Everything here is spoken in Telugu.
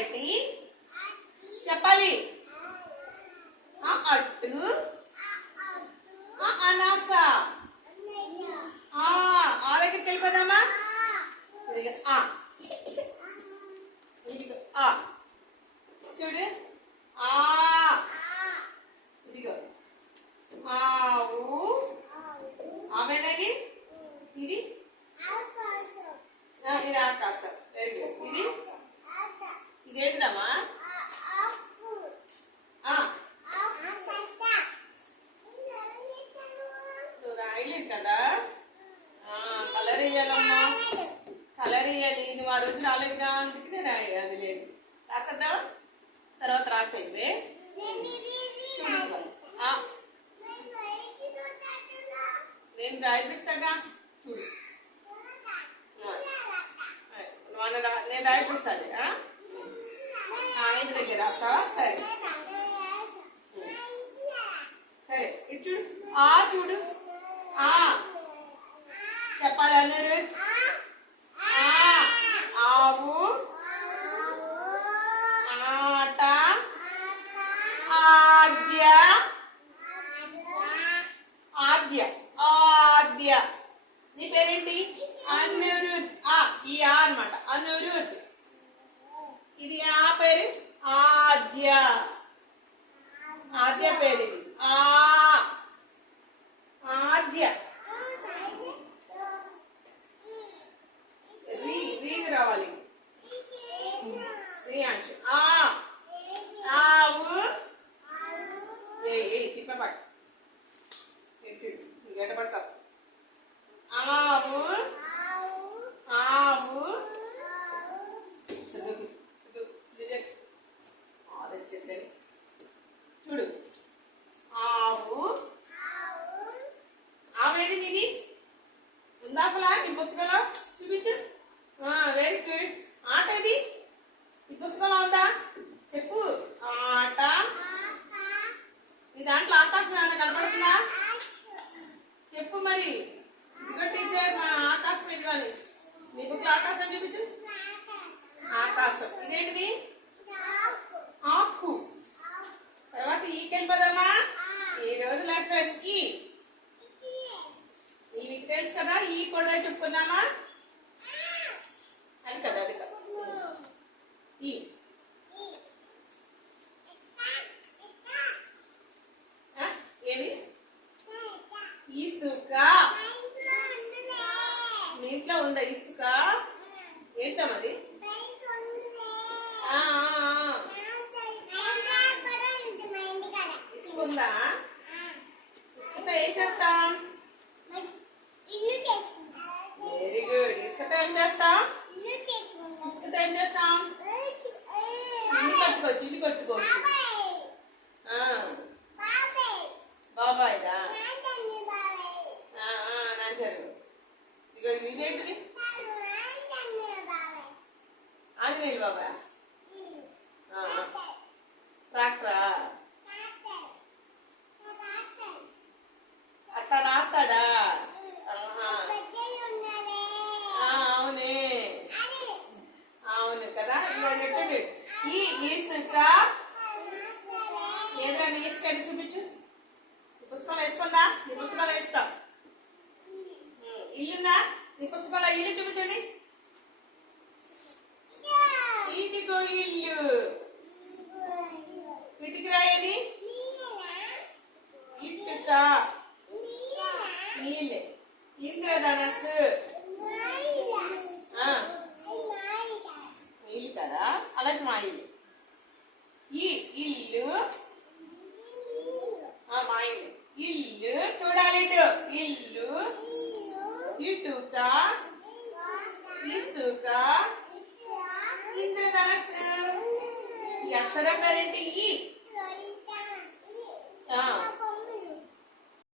అరటి చెప్పాలి. అట్టు అనాస. ఆ దగ్గరికి వెళ్ళిపోదామా? ఇదిగో చూడు. ఇదిగో ఆవు. ఆమెనది ఇది ఇది ఆకాశం. Very good. ఇది ఇదేంటమ్మా? నువ్వు రాయలేదు కదా. కలర్ వేయాలమ్మా, కలర్ వేయాలి. నువ్వు ఆ రోజు రాలేదుగా, అందుకనే రాయి. అది లేదు, రాసేద్దామా? తర్వాత రాసేవే. నేను రాయిపిస్తాగా, చూడు. నేను రాయిపిస్తాను. ఇంటి దగ్గర రాస్తావా? సరే సరే. ఇటు చూడు. చూడు. చెప్పాలి అన్నారు. ఆవు, ఆట, ఆద్య. ఆద్య ఆద్య. నీ పేరేంటి? అనురుద్. ఈ అన్నమాట, అనురుద్. ఇది ఆ పేరు ఆద్య. ఆద్య పేరు ఇది. ఆద్య. రీకి రావాలి. రియాంష్. ఆవు. తిప్పబాక గడ్డ పడతావు. ఆవు ఆవు. చూడు. ఆవు. ఆవేది నీది ఉందా అసలు? నీ పుస్తకంలో చూపించు. Very good. ఆట ఇది ఈ పుస్తకంలో ఉందా? చెప్పు. ఆట. నీ దాంట్లో ఆకాశం ఏమైనా కనపడుతుందా? చెప్పు మరి. ఇదిగో టీచర్, మన ఆకాశం ఇది. కానీ నీ బుక్ ఆకాశం చూపించు. ఆకాశం. ఇదేంటిది? ఆకు. తర్వాత ఈకి వెళ్ళిపోదామా? ఈ రోజు లెసన్ ఈ. మీకు తెలుసు కదా, ఈ కూడా చెప్పుకుందామా? అది కదా, అది కదా. ఈ ఏది? ఇసుక. మీ ఇంట్లో ఉందా ఇసుక? ఏంటమ్మది? ఇసుక ఉందా? ఇసుకతో ఏం చేస్తాం? Very good. ఇసుకతో ఏం చేస్తాం? ఇసుకతో ఏం చేస్తాం? ఇల్లు కట్టుకోవచ్చు. ఇల్లు కట్టుకోవచ్చు. బాబాయ్దా? నాంచారు. ఇదిగో ఇదేంటిది? ఆంజనేయులు బాబాయ్. ట్రాక్టరా? అట్లా రాస్తాడా? అవునే, అవును కదా. ఈ ఇసుక ఏదైనా నీ ఇసుక అని చూపించు. నీ పుస్తకాలు వేసుకుందా? నీ పుస్తకాలు వేస్తాం. ఇల్లుందా? నీ పుస్తకాలు ఇల్లు చూపించండి. ఇదిగో ఇల్లు. ఇటుకి రాయని ఇటుక. నీళ్ళే. ఇంద్రధనస్సు. నీళ్ళు కదా, అలాగే మా ఇల్లు. ఈ ఇల్లు మా ఇల్లు. ఇల్లు చూడాలి. ఇల్లు, ఇటుక, ఇసుక, ఇంద్రధనస్సు. ఈ అక్షరం పేరేంటి? ఈ.